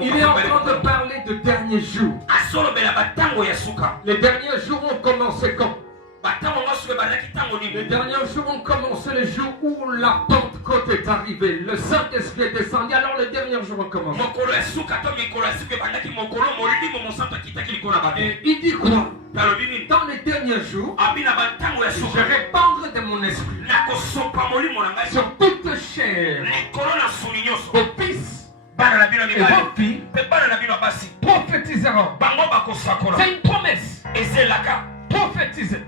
Il est en train de parler de derniers jours. Les derniers jours ont commencé quand? Les derniers jours ont commencé le jour où la Pentecôte est arrivée. Le Saint-Esprit est descendu, alors les derniers jours ont commencé. Et il dit quoi? Dans les derniers jours, je vais répandre de mon esprit sur toute chair. Vos fils et vos filles prophétiseront. C'est une promesse. Prophétiser.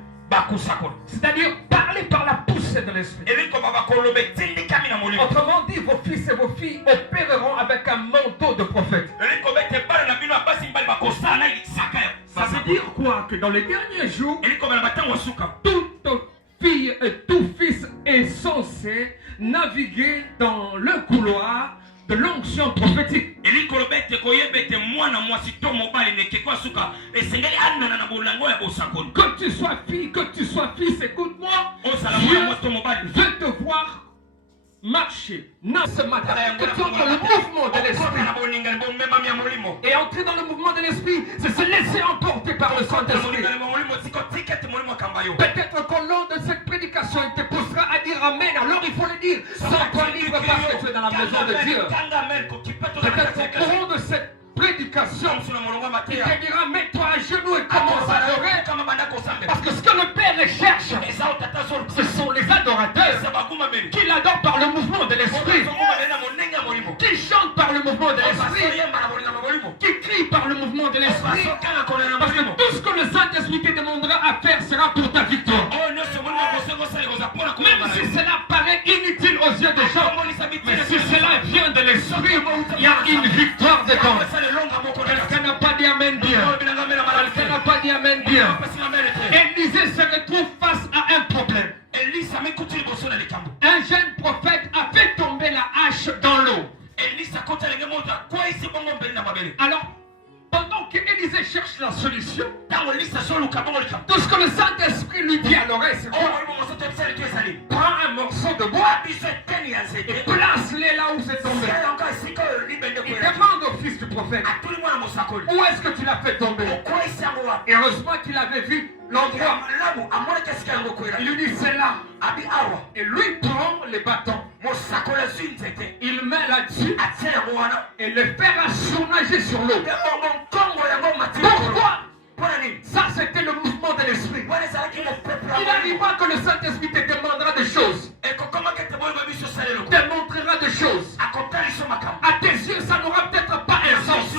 C'est-à-dire parler par la poussée de l'esprit. Autrement dit, vos fils et vos filles opéreront avec un manteau de prophète. Ça veut dire quoi? Que dans les derniers jours, toute fille et tout fils est censé naviguer dans le couloir de l'onction prophétique. Que tu sois fille, que tu sois fils, écoute-moi. Je veux te voir marcher. Non, ce matin, que tu entres dans le mouvement de l'esprit. Et entrer dans le mouvement de l'esprit, c'est se laisser emporter par le Saint-Esprit. Peut-être qu'au long de cette prédication, il te poussera à dire Amen. Alors il faut le dire sans toi libre parce que tu es dans la maison de Dieu. Peut-être qu'au long de cette prédication, il te dira mets-toi à genoux et commence à adorer. Parce que ce que le Père cherche, ce sont les adorateurs qui l'adorent par le mouvement de l'esprit, qui chantent par le mouvement de l'esprit, qui crient par le mouvement de l'esprit. Parce que tout ce que le Saint-Esprit te demandera à faire sera pour ta victoire. Même si cela paraît inutile aux yeux des gens, mais si cela vient de l'esprit, il y a une victoire dedans. Quelqu'un n'a pas dit Amen bien. Quelqu'un n'a pas dit Amen bien. Élisée se retrouve face à un problème. Un jeune prophète a fait tomber la hache dans l'eau. Alors, pendant qu'Élisée cherche la solution, tout ce que le Saint-Esprit lui dit à l'oreille, c'est quoi? Prends un morceau de bois et place-les là où c'est tombé. Il demande au fils du prophète, où est-ce que tu l'as fait tomber? Et heureusement qu'il avait vu l'endroit. Il lui dit, c'est là. Et lui prend les bâtons. Il met là-dessus et le fait à surnager sur l'eau. Pourquoi? Ça, c'était le mouvement de l'esprit. Il arrivera que le Saint-Esprit te demandera des choses, te montrera des choses. À tes yeux, ça n'aura peut-être pas un sens.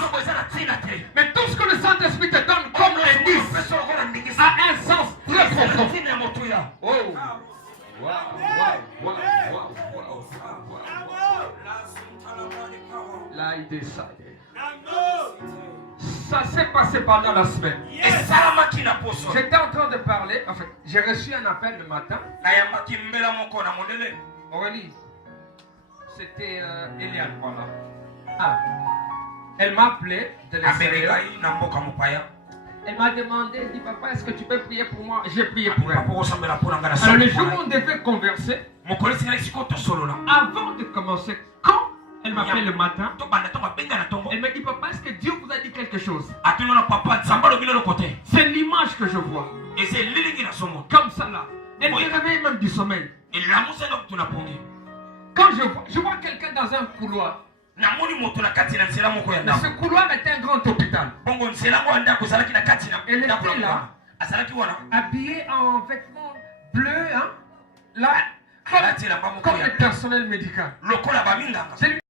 Mais tout ce que le Saint-Esprit te donne comme indice a un sens très profond. Oh. Là, il décide. Ça s'est passé pendant la semaine. J'étais en train de parler. En fait, j'ai reçu un appel le matin. Aurélie, c'était Eliane, voilà. Ah. Elle m'a appelé de l'extérieur. Elle m'a demandé, elle dit papa, est-ce que tu peux prier pour moi? J'ai prié pour elle. Alors le jour où on devait converser, avant de commencer, quand elle m'appelle le matin, elle m'a dit papa, est-ce que Dieu vous a dit quelque chose? C'est l'image que je vois. Comme ça là. Elle me réveille même du sommeil. Quand je vois quelqu'un dans un couloir. Mais ce couloir était un grand hôpital. Elle était là, habillée en vêtements bleus, hein, là, comme le personnel médical.